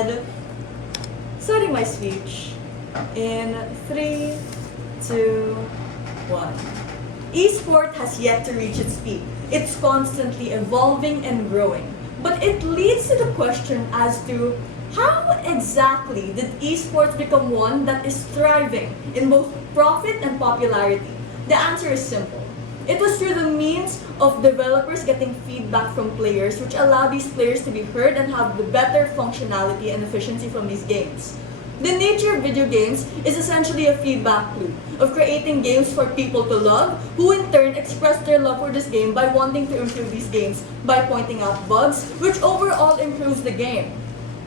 ahead, starting my speech in 3, 2, 1. Esport has yet to reach its peak. It's constantly evolving and growing. But it leads to the question as to how exactly did esports become one that is thriving in both profit and popularity? The answer is simple. It was through the means of developers getting feedback from players, which allow these players to be heard and have the better functionality and efficiency from these games. The nature of video games is essentially a feedback loop of creating games for people to love, who in turn express their love for this game by wanting to improve these games by pointing out bugs, which overall improves the game.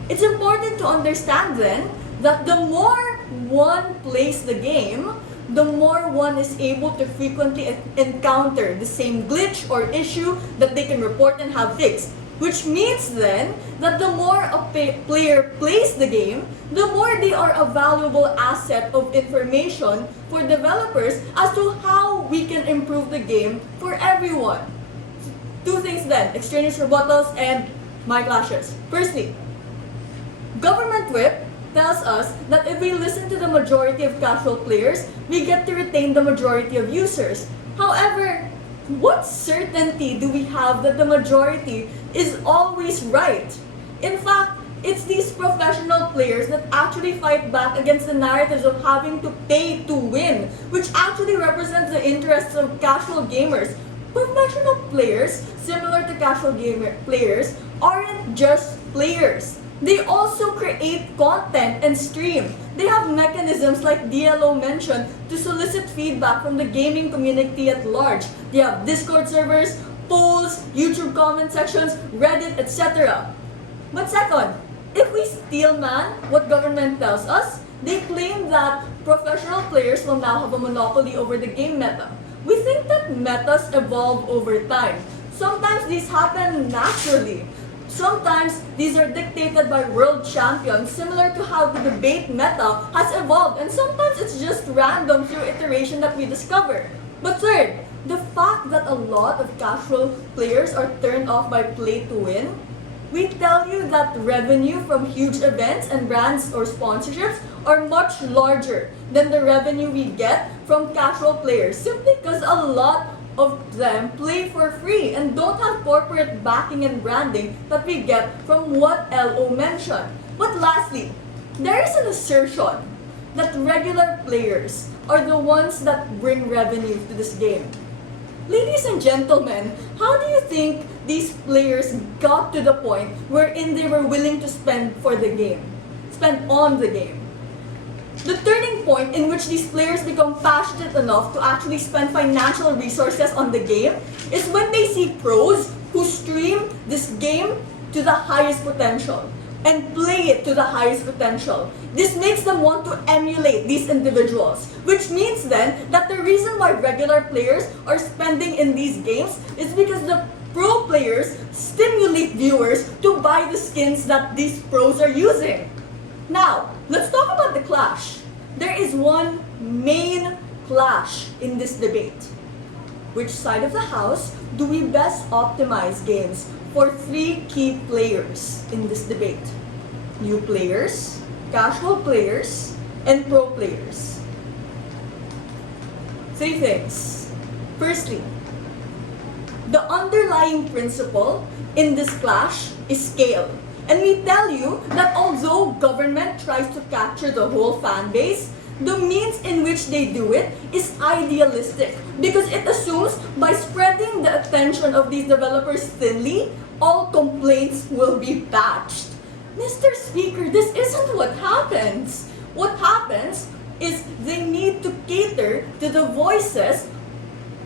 It's important to understand then that the more one plays the game, the more one is able to frequently encounter the same glitch or issue that they can report and have fixed. Which means then that the more a player plays the game, the more they are a valuable asset of information for developers as to how we can improve the game for everyone. Two things then, extraneous rebuttals and my clashes. Firstly, government whip tells us that if we listen to the majority of casual players, we get to retain the majority of users. However, what certainty do we have that the majority is always right? In fact, it's these professional players that actually fight back against the narratives of having to pay to win, which actually represents the interests of casual gamers. Professional players, similar to casual players, aren't just players. They also create content and stream. They have mechanisms like DLO mentioned to solicit feedback from the gaming community at large. They have Discord servers, polls, YouTube comment sections, Reddit, etc. But second, if we steel man what government tells us, they claim that professional players will now have a monopoly over the game meta. We think that metas evolve over time. Sometimes these happen naturally. Sometimes these are dictated by world champions, similar to how the debate meta has evolved, and sometimes it's just random through iteration that we discover. But third, the fact that a lot of casual players are turned off by play to win, we tell you that revenue from huge events and brands or sponsorships are much larger than the revenue we get from casual players, simply because a lot of them play for free and don't have corporate backing and branding that we get from what LO mentioned. But lastly, there is an assertion that regular players are the ones that bring revenue to this game. Ladies and gentlemen, how do you think these players got to the point wherein they were willing to spend on the game? The turning point in which these players become passionate enough to actually spend financial resources on the game is when they see pros who stream this game to the highest potential and play it to the highest potential. This makes them want to emulate these individuals, which means then that the reason why regular players are spending in these games is because the pro players stimulate viewers to buy the skins that these pros are using. Now, let's talk about the clash. There is one main clash in this debate. Which side of the house do we best optimize games for three key players in this debate? New players, casual players, and pro players. Three things. Firstly, the underlying principle in this clash is scale. And we tell you that although government tries to capture the whole fan base, the means in which they do it is idealistic because it assumes by spreading the attention of these developers thinly, all complaints will be patched. Mr. Speaker, this isn't what happens. What happens is they need to cater to the voices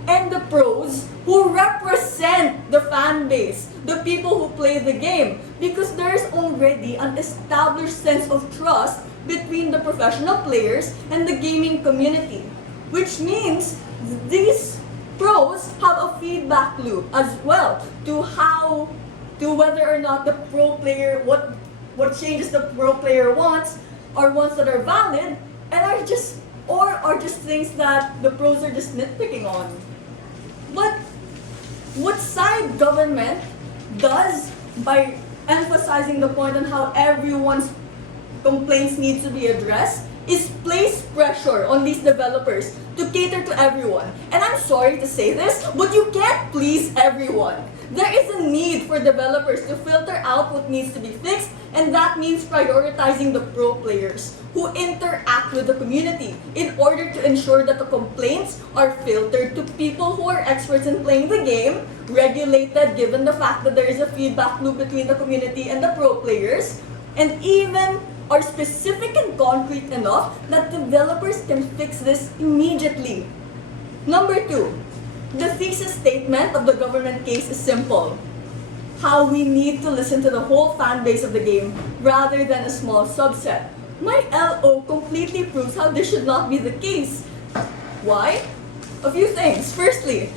and the pros who represent the fan base, the people who play the game, because there's already an established sense of trust between the professional players and the gaming community, which means these pros have a feedback loop as well to whether or not the pro player, what changes the pro player wants are ones that are valid and are just things that the pros are just nitpicking on. But what side government does by emphasizing the point on how everyone's complaints need to be addressed, is place pressure on these developers to cater to everyone. And I'm sorry to say this, but you can't please everyone. There is a need for developers to filter out what needs to be fixed, and that means prioritizing the pro players who interact with the community in order to ensure that the complaints are filtered to people who are experts in playing the game, regulated given the fact that there is a feedback loop between the community and the pro players, and even are specific and concrete enough that developers can fix this immediately. Number 2, the thesis statement of the government case is simple. How we need to listen to the whole fan base of the game rather than a small subset. My LO completely proves how this should not be the case. Why? A few things. Firstly,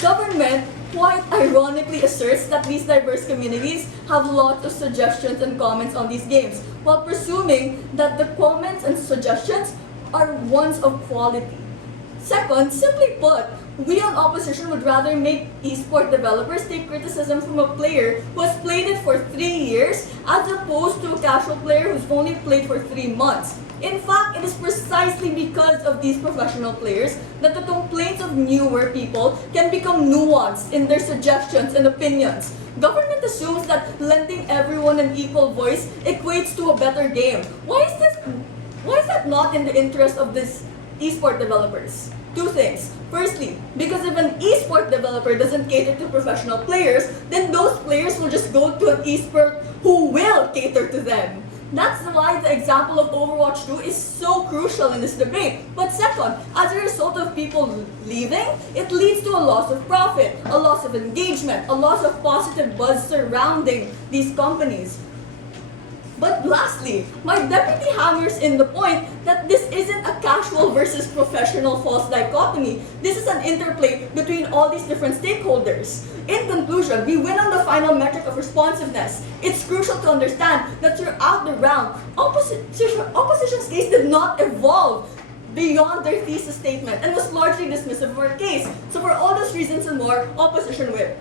government quite ironically asserts that these diverse communities have lots of suggestions and comments on these games, while presuming that the comments and suggestions are ones of quality. Second, simply put, we on opposition would rather make esport developers take criticism from a player who has played it for 3 years as opposed to a casual player who's only played for 3 months. In fact, it is precisely because of these professional players that the complaints of newer people can become nuanced in their suggestions and opinions. Government assumes that lending everyone an equal voice equates to a better game. Why is that not in the interest of these esport developers? 2 things. Firstly, because if an esport developer doesn't cater to professional players, then those players will just go to an esport who will cater to them. That's why the example of Overwatch 2 is so crucial in this debate. But second, as a result of people leaving, it leads to a loss of profit, a loss of engagement, a loss of positive buzz surrounding these companies. But lastly, my deputy hammers in the point that this isn't a casual versus professional false dichotomy. This is an interplay between all these different stakeholders. In conclusion, we win on the final metric of responsiveness. It's crucial to understand that throughout the round, opposition's case did not evolve beyond their thesis statement and was largely dismissive of our case. So for all those reasons and more, opposition win.